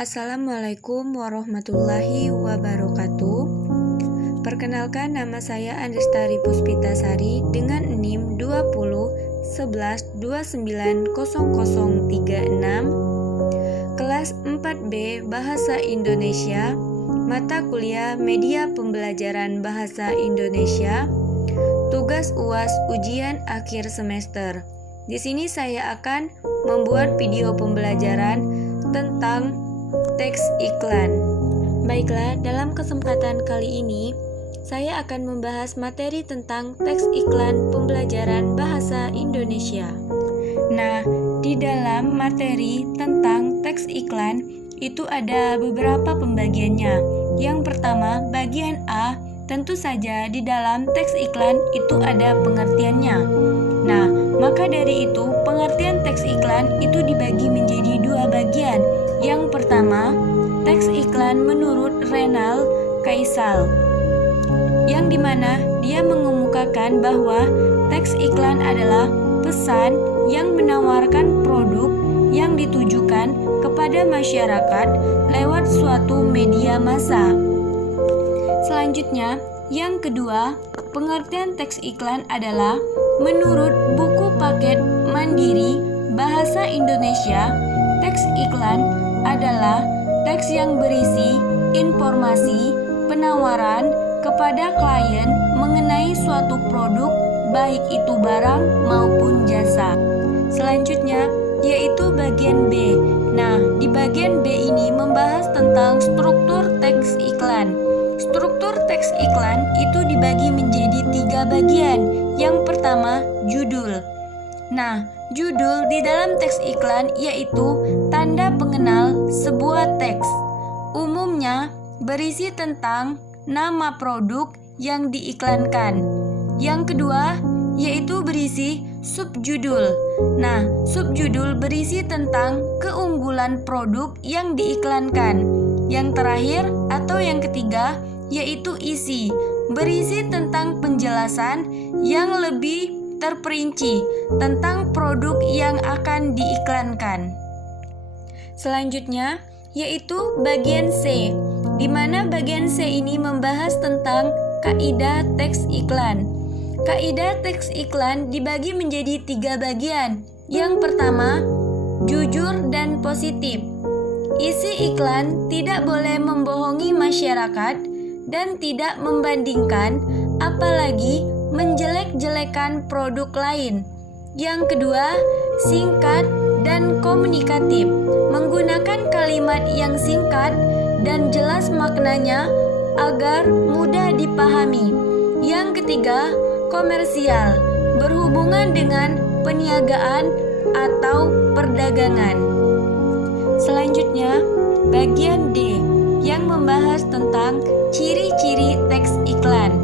Assalamualaikum warahmatullahi wabarakatuh. Perkenalkan, nama saya Andestari Puspitasari dengan NIM 2011290036, kelas 4B Bahasa Indonesia, mata kuliah Media Pembelajaran Bahasa Indonesia, tugas UAS ujian akhir semester. Di sini saya akan membuat video pembelajaran tentang teks iklan. Baiklah, dalam kesempatan kali ini saya akan membahas materi tentang teks iklan pembelajaran bahasa Indonesia. Nah, di dalam materi tentang teks iklan itu ada beberapa pembagiannya. Yang pertama, bagian A, tentu saja di dalam teks iklan itu ada pengertiannya. Nah, maka dari itu pengertian teks iklan itu dibagi menjadi dua bagian. Yang pertama, teks iklan menurut Renal Kaisal, yang dimana dia mengemukakan bahwa teks iklan adalah pesan yang menawarkan produk yang ditujukan kepada masyarakat lewat suatu media massa. Selanjutnya, yang kedua, pengertian teks iklan adalah menurut buku paket Mandiri Bahasa Indonesia, teks iklan adalah teks yang berisi informasi penawaran kepada klien mengenai suatu produk, baik itu barang maupun jasa. Selanjutnya, yaitu bagian B. Nah, di bagian B ini membahas tentang struktur teks iklan. Struktur teks iklan itu dibagi menjadi tiga bagian. Yang pertama, judul. Nah, judul di dalam teks iklan yaitu tanda pengenal sebuah teks. Umumnya berisi tentang nama produk yang diiklankan. Yang kedua, yaitu berisi subjudul. Nah, subjudul berisi tentang keunggulan produk yang diiklankan. Yang terakhir atau yang ketiga, yaitu isi, berisi tentang penjelasan yang lebih terperinci tentang produk yang akan diiklankan. Selanjutnya, yaitu bagian C, di mana bagian C ini membahas tentang kaidah teks iklan. Kaidah teks iklan dibagi menjadi tiga bagian. Yang pertama, jujur dan positif. Isi iklan tidak boleh membohongi masyarakat dan tidak membandingkan, apalagi menjelek-jelekan produk lain. Yang kedua, singkat dan komunikatif, menggunakan kalimat yang singkat dan jelas maknanya agar mudah dipahami. Yang ketiga, komersial, berhubungan dengan peniagaan atau perdagangan. Selanjutnya, bagian D yang membahas tentang ciri-ciri teks iklan.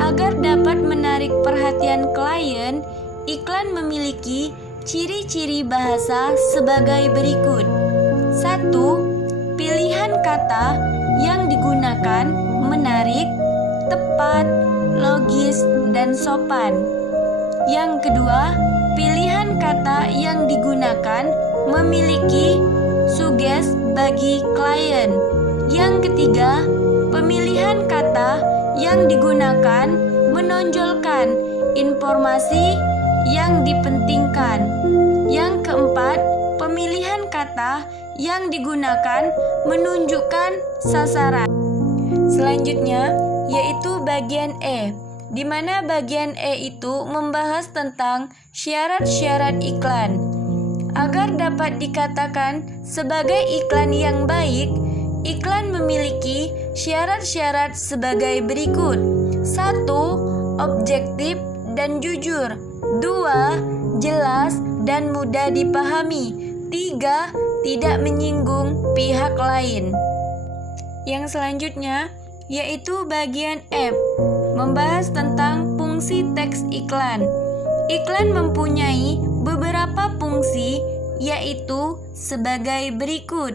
Agar dapat menarik perhatian klien, iklan memiliki ciri-ciri bahasa sebagai berikut. 1. Pilihan kata yang digunakan menarik, tepat, logis, dan sopan. Yang kedua, pilihan kata yang digunakan memiliki suges bagi klien. Yang ketiga, pemilihan kata yang digunakan menonjolkan informasi yang dipentingkan. Yang keempat, pemilihan kata yang digunakan menunjukkan sasaran. Selanjutnya, yaitu bagian E, di mana bagian E itu membahas tentang syarat-syarat iklan. Agar dapat dikatakan sebagai iklan yang baik, iklan memiliki syarat-syarat sebagai berikut. 1. Objektif dan jujur. 2. Jelas dan mudah dipahami. 3. Tidak menyinggung pihak lain. Yang selanjutnya, yaitu bagian F, membahas tentang fungsi teks iklan. Iklan mempunyai beberapa fungsi, yaitu sebagai berikut.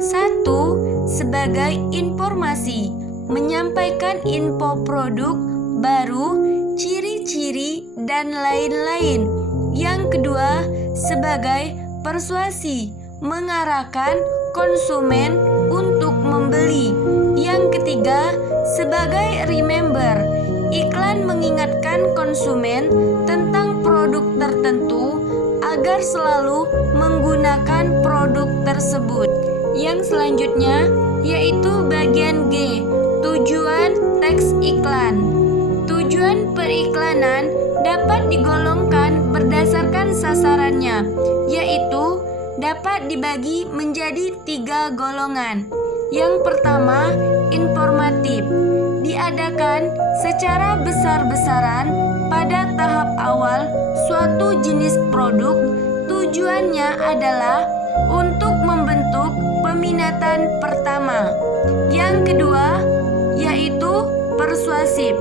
1. Sebagai informasi, menyampaikan info produk baru, ciri-ciri, dan lain-lain. Yang kedua, sebagai persuasi, mengarahkan konsumen untuk membeli. Yang ketiga, sebagai remember, iklan mengingatkan konsumen tentang produk tertentu agar selalu menggunakan produk tersebut. Yang selanjutnya yaitu bagian G, tujuan teks iklan. Tujuan periklanan dapat digolongkan berdasarkan sasarannya, yaitu dapat dibagi menjadi 3 golongan. Yang pertama, informatif. Diadakan secara besar-besaran pada tahap awal suatu jenis produk. Tujuannya adalah untuk membentuk peminatan pertama. Yang kedua, yaitu persuasif.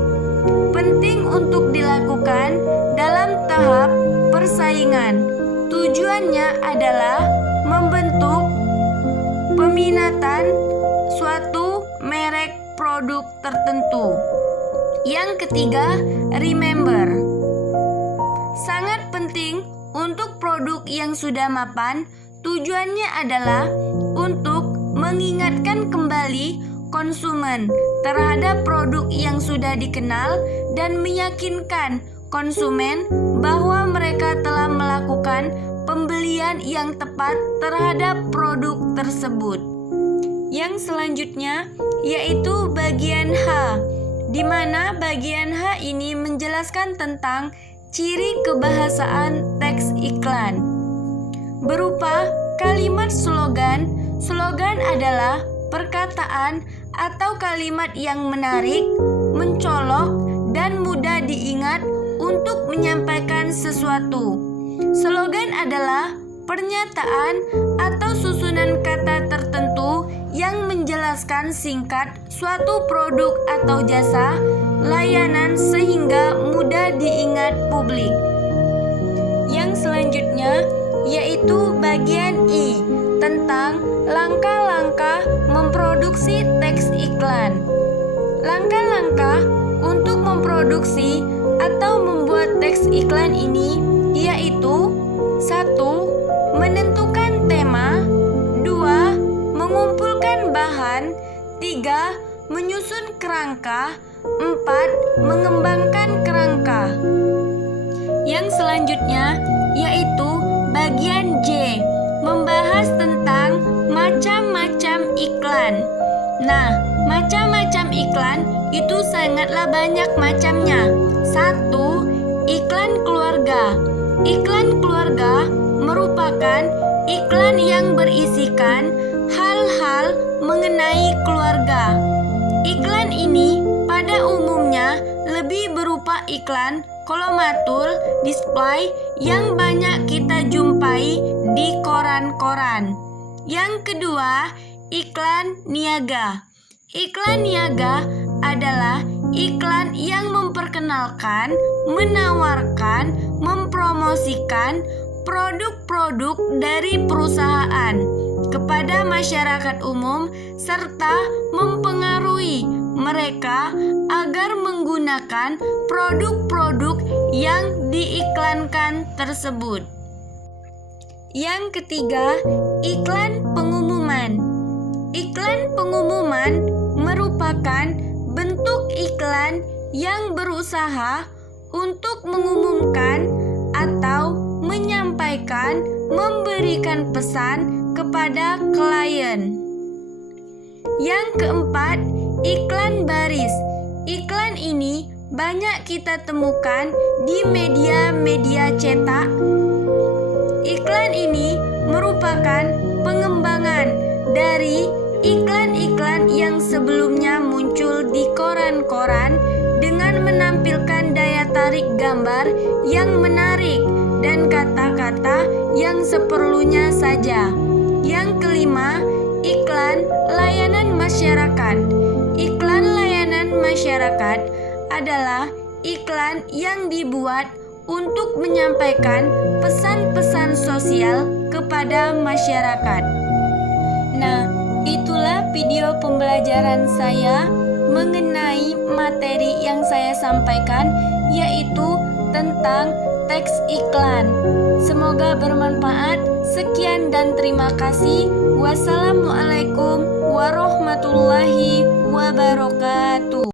Penting untuk dilakukan dalam tahap persaingan. Tujuannya adalah membentuk peminatan suatu merek produk tertentu. Yang ketiga, remember. Sangat penting untuk produk yang sudah mapan. Tujuannya adalah untuk mengingatkan kembali konsumen terhadap produk yang sudah dikenal dan meyakinkan konsumen bahwa mereka telah melakukan pembelian yang tepat terhadap produk tersebut. Yang selanjutnya yaitu bagian H, di mana bagian H ini menjelaskan tentang ciri kebahasaan teks iklan. Berupa kalimat slogan. Slogan adalah perkataan atau kalimat yang menarik, mencolok, dan mudah diingat untuk menyampaikan sesuatu. Slogan adalah pernyataan atau susunan kata tertentu yang menjelaskan singkat suatu produk atau jasa layanan sehingga mudah diingat publik. Yang selanjutnya yaitu bagian I, tentang langkah-langkah memproduksi teks iklan. Langkah-langkah untuk memproduksi atau membuat teks iklan ini yaitu 1. Menentukan tema, 2. Mengumpulkan bahan, 3. Menyusun kerangka, 4. Mengembangkan kerangka. Yang selanjutnya yaitu bagian J, membahas tentang macam-macam iklan. Nah, macam-macam iklan itu sangatlah banyak macamnya. 1. Iklan keluarga. Iklan keluarga merupakan iklan yang berisikan hal-hal mengenai keluarga. Iklan ini pada umumnya lebih berupa iklan kolomatur display yang banyak kita jumpai di koran-koran. Yang kedua, iklan niaga. Iklan niaga adalah iklan yang memperkenalkan, menawarkan, mempromosikan produk-produk dari perusahaan kepada masyarakat umum serta mempengaruhi mereka agar menggunakan produk-produk yang diiklankan tersebut. Yang ketiga, iklan pengumuman. Iklan pengumuman merupakan bentuk iklan yang berusaha untuk mengumumkan atau menyampaikan, memberikan pesan kepada klien. Yang keempat, iklan baris. Iklan ini banyak kita temukan di media-media cetak. Iklan ini merupakan pengembangan dari iklan-iklan yang sebelumnya muncul di koran-koran dengan menampilkan daya tarik gambar yang menarik dan kata-kata yang seperlunya saja. Yang kelima, iklan layanan masyarakat. Iklan layanan masyarakat adalah iklan yang dibuat untuk menyampaikan pesan-pesan sosial kepada masyarakat. Nah, itulah video pembelajaran saya mengenai materi yang saya sampaikan, yaitu tentang teks iklan. Semoga bermanfaat. Sekian dan terima kasih. Wassalamualaikum warahmatullahi wabarakatuh.